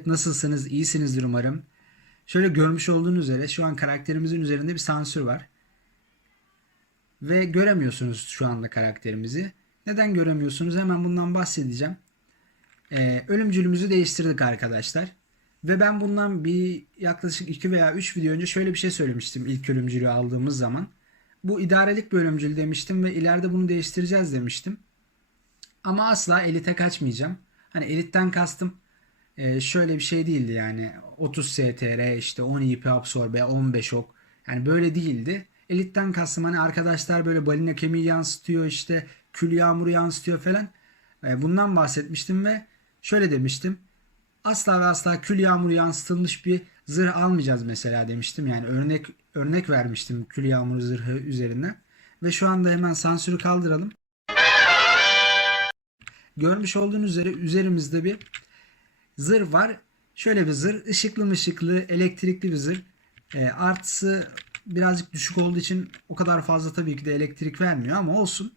Millet nasılsınız? İyisinizdir umarım. Şöyle görmüş olduğunuz üzere şu an karakterimizin üzerinde bir sansür var. Ve göremiyorsunuz şu anda karakterimizi. Neden göremiyorsunuz? Hemen bundan bahsedeceğim. Ee, ölümcülümüzü değiştirdik arkadaşlar. Ve ben bundan bir yaklaşık 2 veya 3 video önce şöyle bir şey söylemiştim ilk ölümcülü aldığımız zaman. Bu idarelik bir ölümcül demiştim ve ileride bunu değiştireceğiz demiştim. Ama asla elite kaçmayacağım. Hani elitten kastım e, şöyle bir şey değildi yani 30 STR işte 10 IP absorbe 15 ok yani böyle değildi. Elitten kastım hani arkadaşlar böyle balina kemiği yansıtıyor işte kül yağmuru yansıtıyor falan. E, bundan bahsetmiştim ve şöyle demiştim. Asla ve asla kül yağmuru yansıtılmış bir zırh almayacağız mesela demiştim. Yani örnek örnek vermiştim kül yağmuru zırhı üzerinden. Ve şu anda hemen sansürü kaldıralım. Görmüş olduğunuz üzere üzerimizde bir zırh var. Şöyle bir zırh. ışıklı mışıklı elektrikli bir zırh. E, artısı birazcık düşük olduğu için o kadar fazla tabii ki de elektrik vermiyor ama olsun.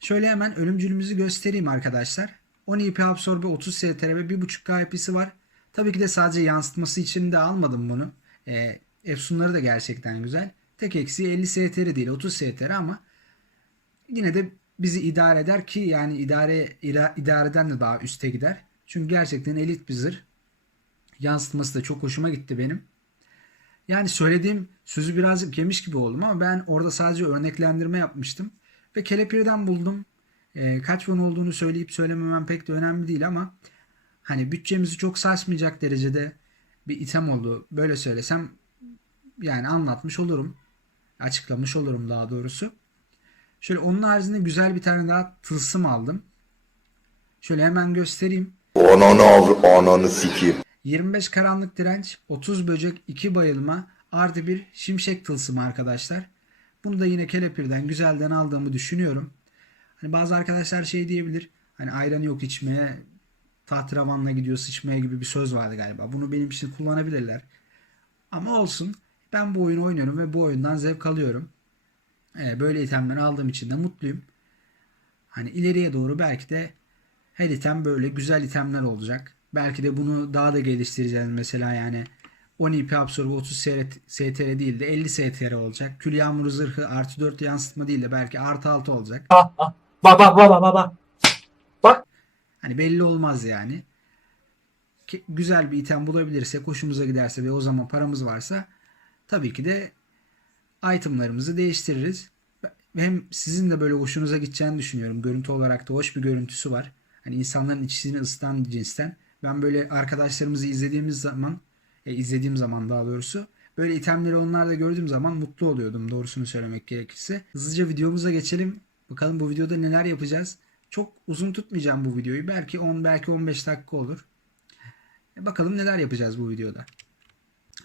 Şöyle hemen ölümcülümüzü göstereyim arkadaşlar. 10 IP absorbe 30 STR ve 1.5K IP'si var. Tabii ki de sadece yansıtması için de almadım bunu. E, Efsunları da gerçekten güzel. Tek eksiği 50 STR değil 30 STR ama yine de bizi idare eder ki yani idare idareden de daha üste gider. Çünkü gerçekten elit bir zırh. Yansıtması da çok hoşuma gitti benim. Yani söylediğim sözü birazcık yemiş gibi oldum ama ben orada sadece örneklendirme yapmıştım. Ve kelepirden buldum. Ee, kaç won olduğunu söyleyip söylememem pek de önemli değil ama hani bütçemizi çok sarsmayacak derecede bir item oldu. Böyle söylesem yani anlatmış olurum. Açıklamış olurum daha doğrusu. Şöyle onun haricinde güzel bir tane daha tılsım aldım. Şöyle hemen göstereyim. Ananı avr ananı sikeyim. 25 karanlık direnç, 30 böcek, 2 bayılma, artı bir şimşek tılsımı arkadaşlar. Bunu da yine kelepirden güzelden aldığımı düşünüyorum. Hani bazı arkadaşlar şey diyebilir. Hani ayranı yok içmeye, tahtıravanla gidiyor sıçmaya gibi bir söz vardı galiba. Bunu benim için kullanabilirler. Ama olsun. Ben bu oyunu oynuyorum ve bu oyundan zevk alıyorum. Ee, böyle itemleri aldığım için de mutluyum. Hani ileriye doğru belki de her item böyle güzel itemler olacak. Belki de bunu daha da geliştireceğiz mesela yani 10 IP absorbe 30 STR değil de 50 STR olacak. Kül yağmuru zırhı artı 4 yansıtma değil de belki artı 6 olacak. Baba baba baba. Hani belli olmaz yani. Ki- Güzel bir item bulabilirsek, hoşumuza giderse ve o zaman paramız varsa tabii ki de itemlarımızı değiştiririz. Hem sizin de böyle hoşunuza gideceğini düşünüyorum. Görüntü olarak da hoş bir görüntüsü var. Hani insanların içini ısıtan cinsten. Ben böyle arkadaşlarımızı izlediğimiz zaman, e, izlediğim zaman daha doğrusu böyle itemleri onlarla gördüğüm zaman mutlu oluyordum doğrusunu söylemek gerekirse. Hızlıca videomuza geçelim. Bakalım bu videoda neler yapacağız. Çok uzun tutmayacağım bu videoyu. Belki 10 belki 15 dakika olur. E, bakalım neler yapacağız bu videoda.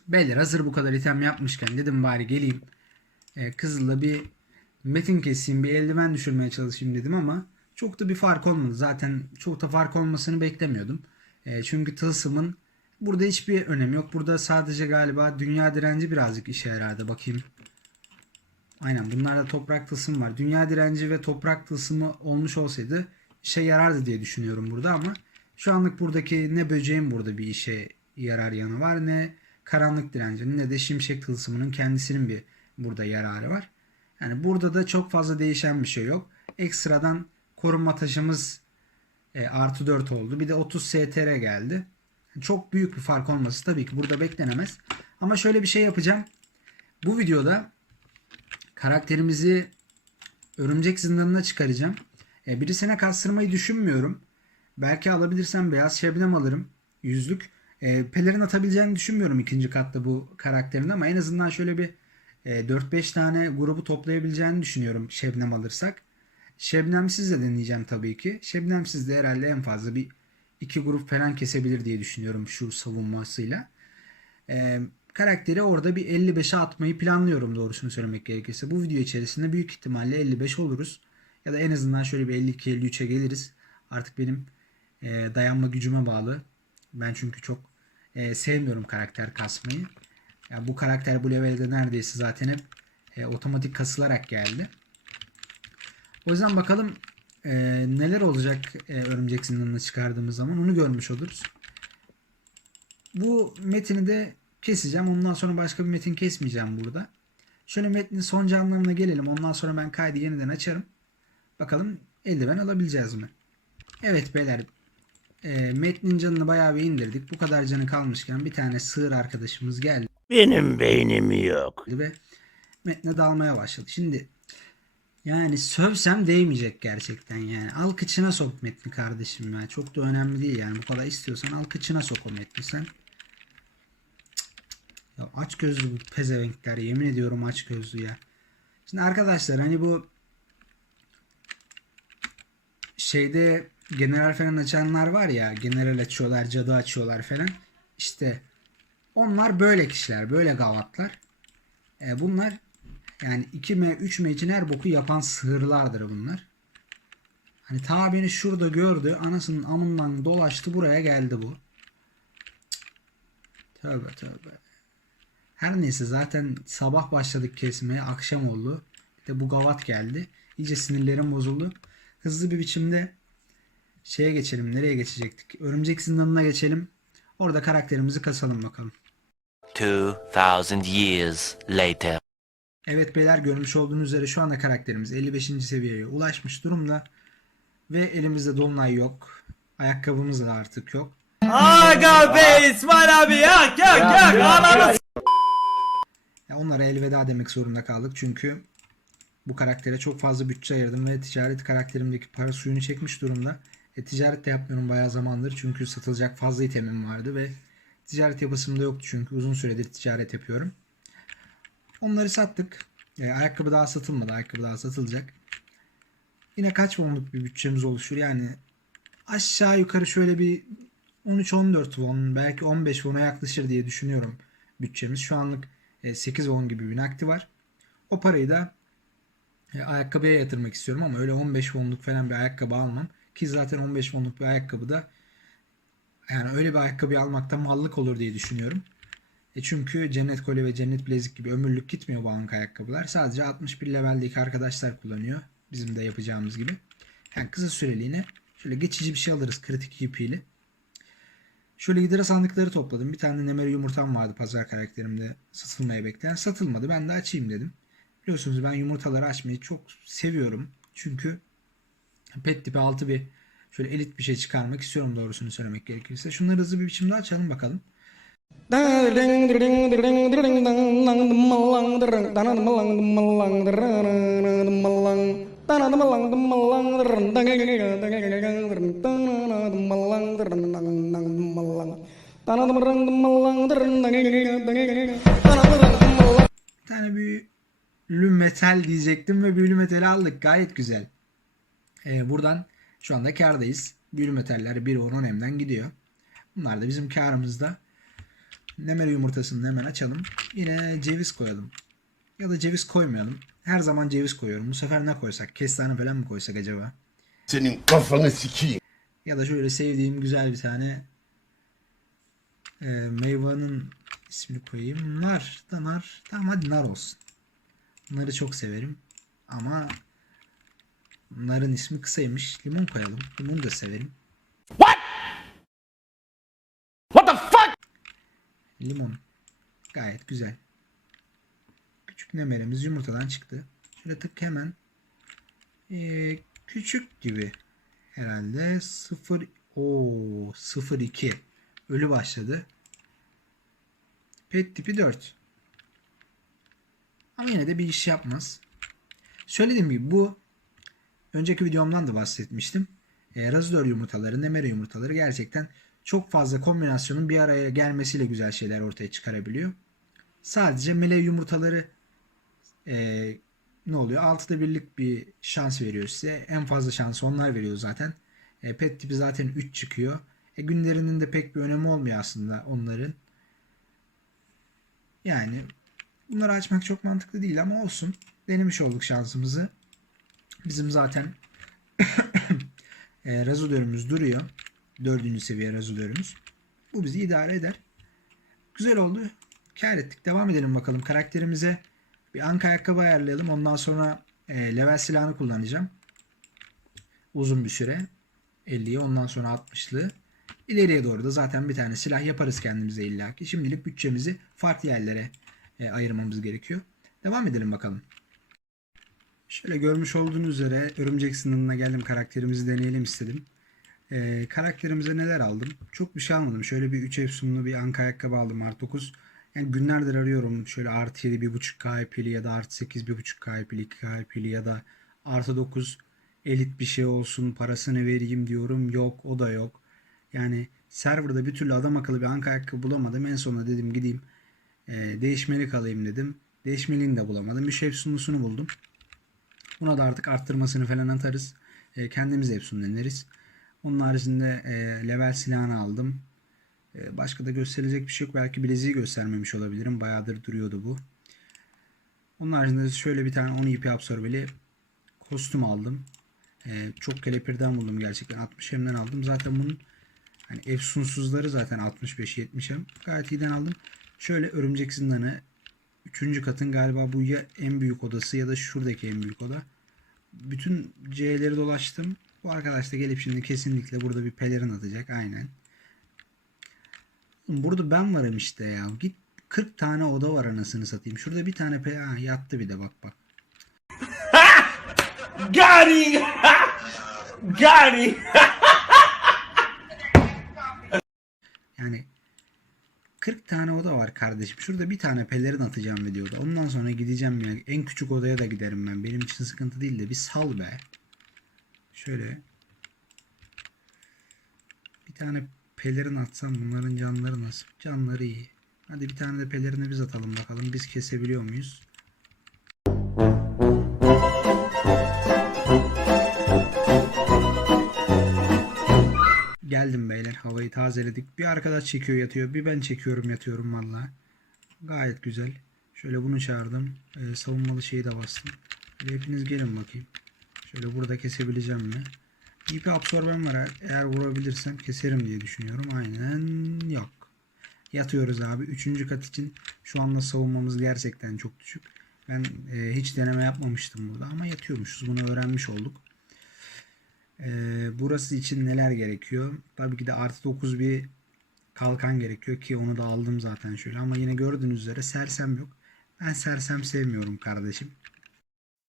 Beyler hazır bu kadar item yapmışken dedim bari geleyim. E, Kızıl'da bir metin keseyim, bir eldiven düşürmeye çalışayım dedim ama çok da bir fark olmadı. Zaten çok da fark olmasını beklemiyordum. E, çünkü tılsımın burada hiçbir önemi yok. Burada sadece galiba dünya direnci birazcık işe yarardı. Bakayım. Aynen bunlarda toprak tılsım var. Dünya direnci ve toprak tılsımı olmuş olsaydı işe yarardı diye düşünüyorum burada ama şu anlık buradaki ne böceğin burada bir işe yarar yanı var ne karanlık direncinin ne de şimşek tılsımının kendisinin bir burada yararı var. Yani burada da çok fazla değişen bir şey yok. Ekstradan korunma taşımız e, artı 4 oldu. Bir de 30 STR geldi. Çok büyük bir fark olması tabii ki burada beklenemez. Ama şöyle bir şey yapacağım. Bu videoda karakterimizi örümcek zindanına çıkaracağım. E, birisine kastırmayı düşünmüyorum. Belki alabilirsem beyaz şebnem alırım. Yüzlük. E, pelerin atabileceğini düşünmüyorum ikinci katta bu karakterin ama en azından şöyle bir e, 4-5 tane grubu toplayabileceğini düşünüyorum şebnem alırsak. Şebnemsiz de deneyeceğim tabii ki. Şebnemsiz de herhalde en fazla bir iki grup falan kesebilir diye düşünüyorum şu savunmasıyla. E, karakteri orada bir 55'e atmayı planlıyorum doğrusunu söylemek gerekirse. Bu video içerisinde büyük ihtimalle 55 oluruz. Ya da en azından şöyle bir 52-53'e geliriz. Artık benim e, dayanma gücüme bağlı. Ben çünkü çok e, sevmiyorum karakter kasmayı. Ya bu karakter bu levelde neredeyse zaten hep e, otomatik kasılarak geldi. O yüzden bakalım e, neler olacak e, örümcek zindanını çıkardığımız zaman onu görmüş oluruz. Bu metini de keseceğim. Ondan sonra başka bir metin kesmeyeceğim burada. Şöyle metnin son canlarına gelelim. Ondan sonra ben kaydı yeniden açarım. Bakalım eldiven alabileceğiz mi? Evet beyler. E, metnin canını bayağı bir indirdik. Bu kadar canı kalmışken bir tane sığır arkadaşımız geldi Benim beynim yok. ve metne dalmaya başladı. Şimdi yani sövsem değmeyecek gerçekten yani. Al kıçına sok metni kardeşim ya. Çok da önemli değil yani. Bu kadar istiyorsan al kıçına sok o metni sen. Ya aç gözlü bu pezevenkler. Yemin ediyorum aç gözlü ya. Şimdi arkadaşlar hani bu şeyde general falan açanlar var ya. General açıyorlar, cadı açıyorlar falan. İşte onlar böyle kişiler, böyle gavatlar. E, bunlar yani 2M, 3M için her boku yapan sığırlardır bunlar. Hani ta beni şurada gördü. Anasının amından dolaştı buraya geldi bu. Tövbe tövbe. Her neyse zaten sabah başladık kesmeye. Akşam oldu. Bir de bu gavat geldi. İyice sinirlerim bozuldu. Hızlı bir biçimde şeye geçelim. Nereye geçecektik? Örümcek zindanına geçelim. Orada karakterimizi kasalım bakalım. 2000 years later. Evet beyler görmüş olduğunuz üzere şu anda karakterimiz 55. seviyeye ulaşmış durumda. Ve elimizde dolunay yok. Ayakkabımız da artık yok. Aga be İsmail abi yak yak yak ananı Ya onlara elveda demek zorunda kaldık çünkü bu karaktere çok fazla bütçe ayırdım ve ticaret karakterimdeki para suyunu çekmiş durumda. E, ticaret de yapmıyorum bayağı zamandır çünkü satılacak fazla itemim vardı ve ticaret yapasım da yoktu çünkü uzun süredir ticaret yapıyorum. Onları sattık. E, ayakkabı daha satılmadı. Ayakkabı daha satılacak. Yine kaç wonluk bir bütçemiz oluşur yani aşağı yukarı şöyle bir 13-14 won belki 15 won'a yaklaşır diye düşünüyorum bütçemiz. Şu anlık e, 8 won gibi bir nakdi var. O parayı da e, ayakkabıya yatırmak istiyorum ama öyle 15 wonluk falan bir ayakkabı almam. Ki zaten 15 wonluk bir ayakkabı da yani öyle bir ayakkabı almakta mallık olur diye düşünüyorum. E çünkü cennet kolye ve cennet bilezik gibi ömürlük gitmiyor bu anka ayakkabılar. Sadece 61 leveldeki arkadaşlar kullanıyor. Bizim de yapacağımız gibi. Yani kısa süreliğine şöyle geçici bir şey alırız kritik ipiyle. Şöyle gidere sandıkları topladım. Bir tane nemeri yumurtam vardı pazar karakterimde satılmaya bekleyen. Satılmadı. Ben de açayım dedim. Biliyorsunuz ben yumurtaları açmayı çok seviyorum. Çünkü pet tipi altı bir şöyle elit bir şey çıkarmak istiyorum doğrusunu söylemek gerekirse. Şunları hızlı bir biçimde açalım bakalım. Tane büyülü metal diyecektim ve büyülü metali aldık. Gayet güzel. Ee, buradan şu anda kardayız. Büyülü metaller 1 10 emden gidiyor. Bunlar da bizim karımızda. Nemeri yumurtasını hemen açalım. Yine ceviz koyalım. Ya da ceviz koymayalım. Her zaman ceviz koyuyorum. Bu sefer ne koysak? Kestane falan mı koysak acaba? Senin kafanı sikeyim. Ya da şöyle sevdiğim güzel bir tane e, meyvanın ismini koyayım. Nar da nar. Tamam hadi nar olsun. Narı çok severim. Ama narın ismi kısaymış. Limon koyalım. Limonu da severim. What Limon. Gayet güzel. Küçük nemerimiz yumurtadan çıktı. Şöyle tık hemen ee, küçük gibi herhalde 0 o 02 ölü başladı. Pet tipi 4. Ama yine de bir iş yapmaz. Söylediğim gibi bu önceki videomdan da bahsetmiştim. E, Razor yumurtaları, Nemere yumurtaları gerçekten çok fazla kombinasyonun bir araya gelmesiyle güzel şeyler ortaya çıkarabiliyor. Sadece mele yumurtaları e, ne oluyor? 6'da birlik bir şans veriyor size. En fazla şansı onlar veriyor zaten. E, pet tipi zaten 3 çıkıyor. E, günlerinin de pek bir önemi olmuyor aslında onların. Yani bunları açmak çok mantıklı değil ama olsun. Denemiş olduk şansımızı. Bizim zaten e, razodörümüz duruyor. Dördüncü seviye razodörümüz. Bu bizi idare eder. Güzel oldu. Kâr ettik. Devam edelim bakalım. Karakterimize bir anka ayakkabı ayarlayalım. Ondan sonra e, level silahını kullanacağım. Uzun bir süre. 50'yi ondan sonra 60'lı. İleriye doğru da zaten bir tane silah yaparız kendimize illaki. Şimdilik bütçemizi farklı yerlere e, ayırmamız gerekiyor. Devam edelim bakalım. Şöyle görmüş olduğunuz üzere Örümcek sınırına geldim. Karakterimizi deneyelim istedim. Ee, karakterimize neler aldım? Çok bir şey almadım. Şöyle bir 3 efsunlu bir anka ayakkabı aldım artı 9. Yani günlerdir arıyorum. Şöyle artı 7 1.5K pili ya da artı 8 1.5K pili 2K pili ya da artı 9 elit bir şey olsun parasını vereyim diyorum. Yok o da yok. Yani serverda bir türlü adam akıllı bir anka ayakkabı bulamadım. En sonunda dedim gideyim e, değişmelik alayım dedim. Değişmeliğini de bulamadım. 3 efsunlusunu buldum. Buna da artık arttırmasını falan atarız. E, kendimiz efsunleniriz. Onun haricinde e, level silahını aldım. E, başka da gösterilecek bir şey yok. Belki bileziği göstermemiş olabilirim. Bayağıdır duruyordu bu. Onun haricinde şöyle bir tane 10 ip absorbeli kostüm aldım. E, çok kelepirden buldum gerçekten. 60 hemden aldım. Zaten bunun hani efsunsuzları zaten 65-70 hem. Gayet iyiden aldım. Şöyle örümcek zindanı 3. katın galiba bu ya en büyük odası ya da şuradaki en büyük oda. Bütün C'leri dolaştım. Bu arkadaş da gelip şimdi kesinlikle burada bir pelerin atacak. Aynen. Burada ben varım işte ya. Git 40 tane oda var anasını satayım. Şurada bir tane pe ha, yattı bir de bak bak. Got him! Yani 40 tane oda var kardeşim. Şurada bir tane pelerin atacağım videoda. Ondan sonra gideceğim yani. En küçük odaya da giderim ben. Benim için sıkıntı değil de bir sal be. Şöyle. Bir tane pelerin atsam bunların canları nasıl? Canları iyi. Hadi bir tane de pelerini biz atalım bakalım. Biz kesebiliyor muyuz? Geldim beyler. Havayı tazeledik. Bir arkadaş çekiyor yatıyor. Bir ben çekiyorum yatıyorum valla. Gayet güzel. Şöyle bunu çağırdım. Ee, savunmalı şeyi de bastım. Şöyle hepiniz gelin bakayım. Şöyle burada kesebileceğim mi? İp absorbem var. Eğer vurabilirsem keserim diye düşünüyorum. Aynen yok. Yatıyoruz abi. Üçüncü kat için şu anda savunmamız gerçekten çok düşük. Ben e, hiç deneme yapmamıştım burada ama yatıyormuşuz. Bunu öğrenmiş olduk. Ee, burası için neler gerekiyor? Tabii ki de artı 9 bir kalkan gerekiyor ki onu da aldım zaten şöyle. Ama yine gördüğünüz üzere sersem yok. Ben sersem sevmiyorum kardeşim.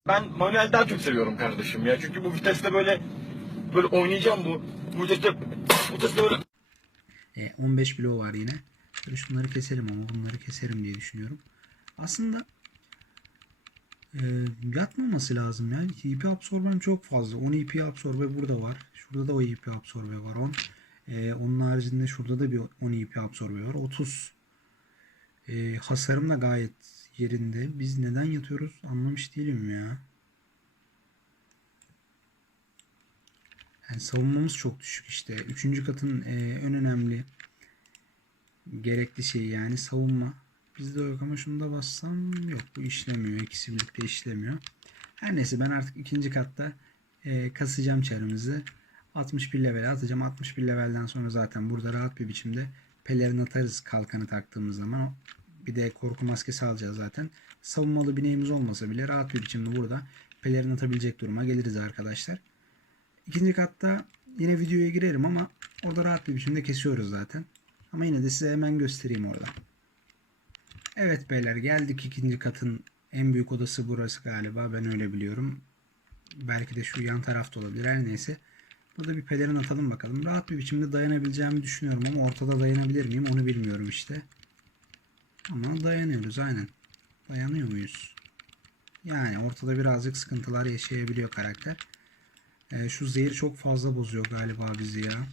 Ben manuel daha çok seviyorum kardeşim ya. Çünkü bu viteste böyle böyle oynayacağım bu. Bu viteste bu viteste böyle E, 15 bloğu var yine. Şöyle şunları keselim ama bunları keserim diye düşünüyorum. Aslında e, yatmaması lazım ya. IP absorbem çok fazla. 10 IP absorbe burada var. Şurada da o IP absorbe var 10. E, onun haricinde şurada da bir 10 IP absorbe var. 30. E, hasarım da gayet yerinde. Biz neden yatıyoruz anlamış değilim ya. Yani savunmamız çok düşük işte. Üçüncü katın e, en önemli gerekli şey yani savunma. Bizde yok ama şunu da bassam yok bu işlemiyor. İkisi birlikte işlemiyor. Her neyse ben artık ikinci katta e, kasacağım çarımızı. 61 level atacağım. 61 levelden sonra zaten burada rahat bir biçimde pelerin atarız kalkanı taktığımız zaman. Bir de korku maskesi alacağız zaten. Savunmalı bineğimiz olmasa bile rahat bir biçimde burada pelerin atabilecek duruma geliriz arkadaşlar. İkinci katta yine videoya girerim ama orada rahat bir biçimde kesiyoruz zaten. Ama yine de size hemen göstereyim orada. Evet beyler geldik ikinci katın en büyük odası burası galiba ben öyle biliyorum. Belki de şu yan tarafta olabilir her neyse. Burada bir pelerin atalım bakalım. Rahat bir biçimde dayanabileceğimi düşünüyorum ama ortada dayanabilir miyim onu bilmiyorum işte. Ama dayanıyoruz aynen. Dayanıyor muyuz? Yani ortada birazcık sıkıntılar yaşayabiliyor karakter. Ee, şu zehir çok fazla bozuyor galiba bizi ya.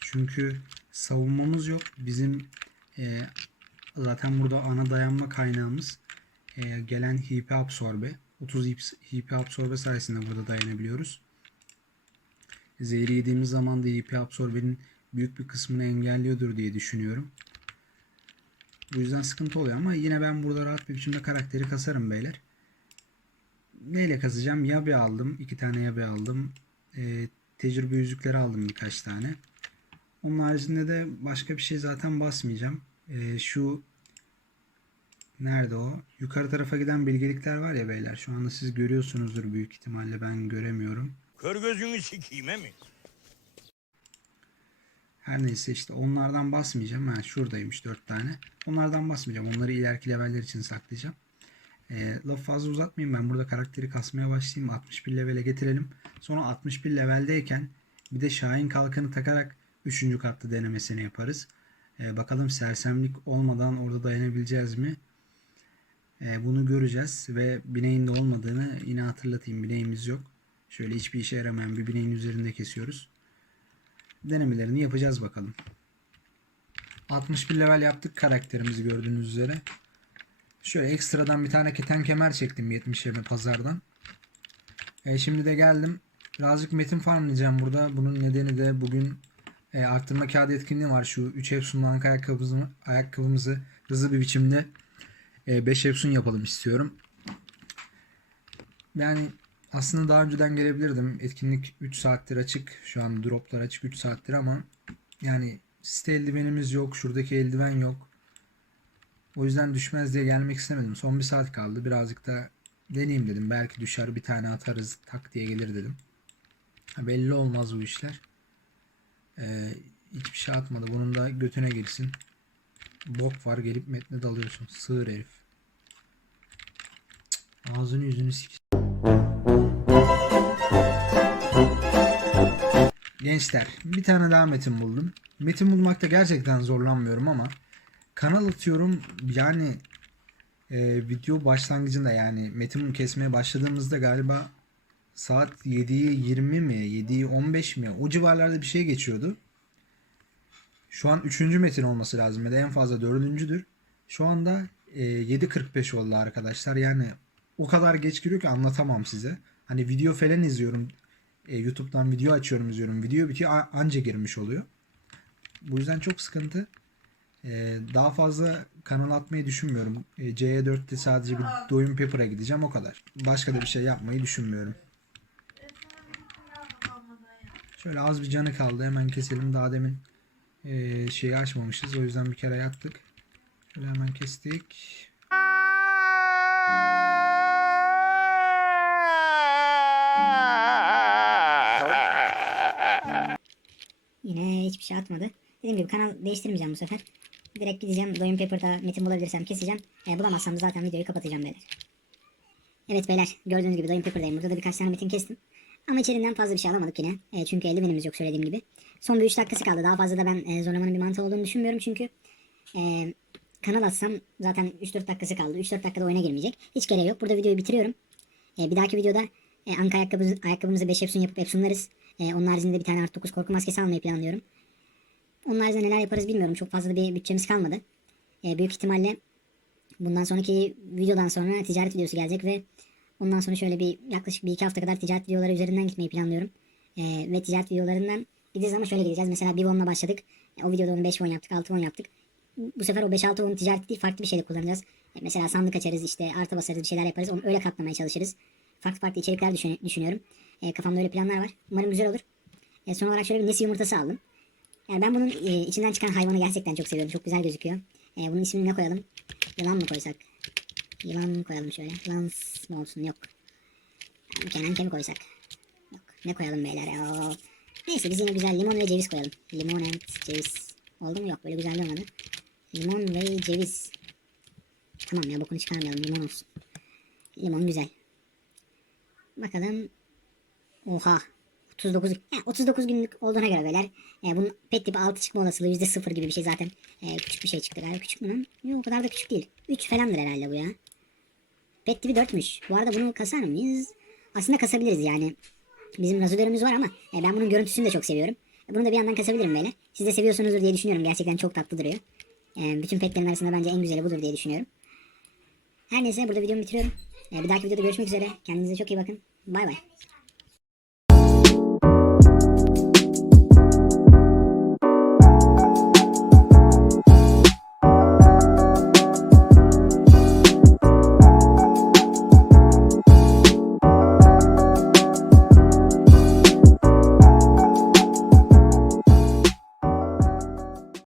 Çünkü savunmamız yok. Bizim e, zaten burada ana dayanma kaynağımız e, gelen HP absorbe. 30 HP absorbe sayesinde burada dayanabiliyoruz. Zehri yediğimiz zaman da HP absorbenin büyük bir kısmını engelliyordur diye düşünüyorum. Bu yüzden sıkıntı oluyor ama yine ben burada rahat bir biçimde karakteri kasarım beyler. Neyle kasacağım? Yabe aldım. iki tane yabe aldım. E, tecrübe yüzükleri aldım birkaç tane. Onun haricinde de başka bir şey zaten basmayacağım. E, şu nerede o? Yukarı tarafa giden bilgelikler var ya beyler. Şu anda siz görüyorsunuzdur büyük ihtimalle ben göremiyorum. Kör gözünü sikeyim mi? Her neyse işte onlardan basmayacağım. Ha, şuradaymış 4 tane. Onlardan basmayacağım. Onları ileriki leveller için saklayacağım. E, lafı fazla uzatmayayım. Ben burada karakteri kasmaya başlayayım. 61 levele getirelim. Sonra 61 leveldeyken bir de Şahin kalkanı takarak 3. katta denemesini yaparız. E, bakalım sersemlik olmadan orada dayanabileceğiz mi? E, bunu göreceğiz ve bineğin de olmadığını yine hatırlatayım. Bineğimiz yok. Şöyle hiçbir işe yaramayan bir bineğin üzerinde kesiyoruz. Denemelerini yapacağız bakalım. 61 level yaptık karakterimizi gördüğünüz üzere. Şöyle ekstradan bir tane keten kemer çektim 70 yeme pazardan. E, şimdi de geldim. Birazcık metin farmlayacağım burada. Bunun nedeni de bugün e, arttırma kağıdı etkinliği var. Şu 3 Epson'lu ayakkabımızı, ayakkabımızı hızlı bir biçimde 5 Epson yapalım istiyorum. Yani aslında daha önceden gelebilirdim. Etkinlik 3 saattir açık. Şu an droplar açık 3 saattir ama yani site eldivenimiz yok. Şuradaki eldiven yok. O yüzden düşmez diye gelmek istemedim. Son bir saat kaldı. Birazcık da deneyeyim dedim. Belki düşer bir tane atarız tak diye gelir dedim. Belli olmaz bu işler. Ee, hiçbir şey atmadı. Bunun da götüne girsin. Bok var gelip metne dalıyorsun. Sığır herif. Ağzını yüzünü sik. Gençler bir tane daha metin buldum. Metin bulmakta gerçekten zorlanmıyorum ama kanal atıyorum yani e, video başlangıcında yani metin kesmeye başladığımızda galiba saat 7'yi 20 mi 7'yi 15 mi o civarlarda bir şey geçiyordu. Şu an 3. metin olması lazım ya da en fazla 4.'dür. Şu anda e, 7.45 oldu arkadaşlar. Yani o kadar geç giriyor ki anlatamam size. Hani video falan izliyorum. E, YouTube'dan video açıyorum izliyorum. Video bitiyor anca girmiş oluyor. Bu yüzden çok sıkıntı. E, daha fazla kanal atmayı düşünmüyorum. E, C4'te sadece bir Doyum Paper'a gideceğim o kadar. Başka da bir şey yapmayı düşünmüyorum. Şöyle az bir canı kaldı. Hemen keselim. Daha demin e, şeyi açmamışız. O yüzden bir kere yaktık. Şöyle hemen kestik. Yine hiçbir şey atmadı. Dediğim gibi kanal değiştirmeyeceğim bu sefer. Direkt gideceğim. Doyum Paper'da metin bulabilirsem keseceğim. E, bulamazsam zaten videoyu kapatacağım beyler. Evet beyler gördüğünüz gibi Doyum Paper'dayım. Burada da birkaç tane metin kestim. Ama içeriğinden fazla bir şey alamadık yine. E, çünkü eldivenimiz yok söylediğim gibi. Son bir 3 dakikası kaldı. Daha fazla da ben e, zorlamanın bir mantığı olduğunu düşünmüyorum. Çünkü e, kanal atsam zaten 3-4 dakikası kaldı. 3-4 dakikada oyuna girmeyecek. Hiç gereği yok. Burada videoyu bitiriyorum. E, bir dahaki videoda e, Anka ayakkabımızı, ayakkabımızı 5 Epson yapıp Epsonlarız. E, onun haricinde bir tane artı 9 korku maskesi almayı planlıyorum. Onun haricinde neler yaparız bilmiyorum. Çok fazla bir bütçemiz kalmadı. E, büyük ihtimalle bundan sonraki videodan sonra ticaret videosu gelecek ve ondan sonra şöyle bir yaklaşık bir iki hafta kadar ticaret videoları üzerinden gitmeyi planlıyorum. E, ve ticaret videolarından gideceğiz ama şöyle gideceğiz. Mesela bir won'la başladık. E, o videoda onu 5 won yaptık, 6 won yaptık. Bu sefer o 5-6 won ticaret değil farklı bir şeyde kullanacağız. E, mesela sandık açarız işte artı basarız bir şeyler yaparız. Onu öyle katlamaya çalışırız. Farklı farklı içerikler düşün- düşünüyorum. E, kafamda öyle planlar var. Umarım güzel olur. E, son olarak şöyle bir nesi yumurtası aldım. Yani ben bunun e, içinden çıkan hayvanı gerçekten çok seviyorum. Çok güzel gözüküyor. E, bunun ismini ne koyalım? Yılan mı koysak? Yılan mı koyalım şöyle? Yılan mı olsun? Yok. Kenan mi koysak? Yok. Ne koyalım beyler ya? Neyse biz yine güzel limon ve ceviz koyalım. Limon and ceviz. Oldu mu? Yok böyle güzel olmadı. Limon ve ceviz. Tamam ya bokunu çıkarmayalım. Limon olsun. Limon güzel. Bakalım. Oha. 39 he, 39 günlük olduğuna göre beyler. E, bunun pet tipi 6 çıkma olasılığı %0 gibi bir şey zaten. E, küçük bir şey çıktı galiba. Küçük mü lan? Yok o kadar da küçük değil. 3 falandır herhalde bu ya. Pet tipi 4'müş. Bu arada bunu kasar mıyız? Aslında kasabiliriz yani. Bizim razodörümüz var ama e, ben bunun görüntüsünü de çok seviyorum. E, bunu da bir yandan kasabilirim böyle. Siz de seviyorsunuzdur diye düşünüyorum. Gerçekten çok tatlı duruyor. E, bütün petlerin arasında bence en güzeli budur diye düşünüyorum. Her neyse burada videomu bitiriyorum. E, bir dahaki videoda görüşmek üzere. Kendinize çok iyi bakın. Bay bay.